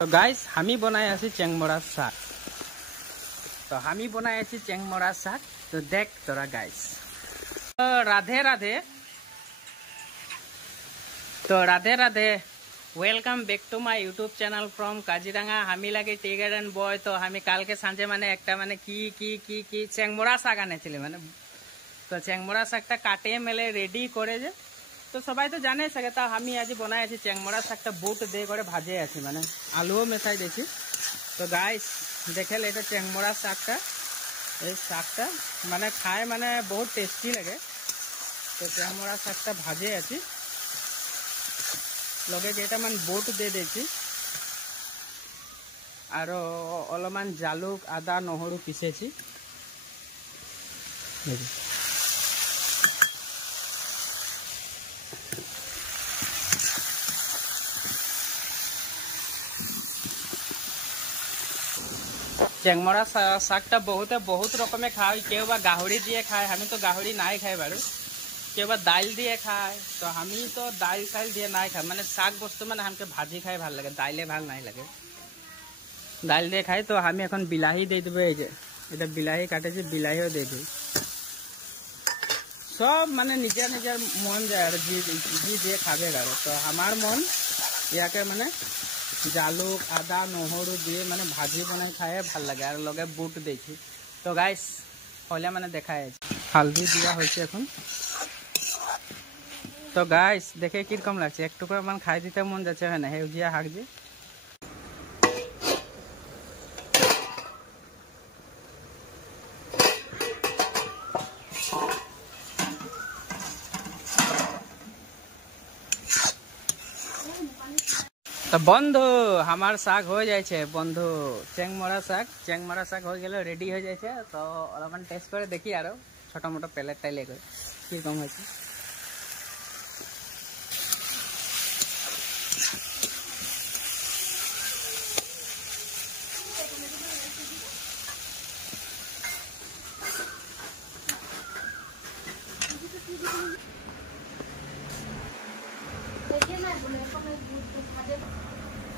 तो गाइस हमी बनाए आছি চেংমৰা শাক। तो हमी बनाए आছি চেংমৰা শাক। तो देख तोरा गाइस। राधे राधे। तो Radhe Radhe. Welcome back to my YouTube channel from Kaziranga. हमी लगे टी गार्डन बॉय। तो हमी काल के सांजे माने एक माने की চেংমৰা শাক आने माने तो চেংমৰা শাকটা काटे मेले रेडी करे जे तो सबाई तो जाने सके ता हमी आज बनाए চেংমৰা শাকটা बुट दे करे भाजे आछि माने आलुओ मेसाई देछि। तो गाइस देखे ले চেংমৰা শাকটা এই শাকটা माने खाए माने बहुत टेस्टी लगे। तो চেংমৰা শাকটা भाजे आछि लगे केटा मान बुट दे देछि आरो अलमान जालुक आदा নহৰু पिसेछि। চেংমৰা শাকটা बहुत रकमे खाए केबा गाहरी दिए खाए हमें तो गाहरी नाई खाए बारू केबा दाइल दिए खाए। तो हमी तो दाइल साइल दिए नाई खाए माने शाक बस्तु माने हमके भाजी खाए ভাল लगे दाइले ভাল नाई लगे दाइल दिए खाए। तो हमी এখন বিলাহি दे देबे जे এটা বিলাহি काटे जे বিলাহিও दे दे सब माने निजा निजा मन जाय और जी दिए खाबे गारो। तो हमार मन याके माने जालुक आदा নহৰু दिए माने भाजी बनाई खाए ভাল लगे और लगे बुट देखी। तो गाइस पहले माने देखाय हल्दी दिया होइছে এখন। तो गाइस देखे कि कम লাগছে एक टुकड़ा मान खाई दिते मन जाচ্ছে है ना हेउजिया हाक जे। तो बंधु हमार साग हो जाए बंधु চেংমৰা শাক हो गए रेडी हो जाए। तो अलमान टेस्ट कर देखी आरो छोटा मोटा प्लेट टाइले कि कम हो।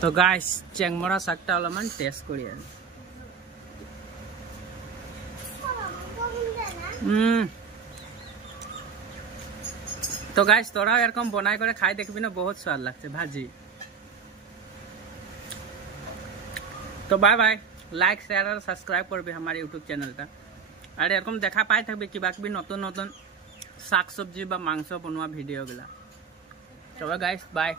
तो गाइस চেংমৰা শাকটা অলমান টেস্ট করি আর तो गाइस तोरा एरकम बनाई करे खाई देखबी ना बहुत स्वाद लगছে भाजी। तो बाय बाय लाइक शेयर और सब्सक्राइब करबी हमारे यूट्यूब चैनलটা और एरकम देखा पाई থাকবি কিবা কিবি নতুন নতুন শাক সবজি বা মাংস বনোৱা ভিডিওগুলা। তো गाइस बाय।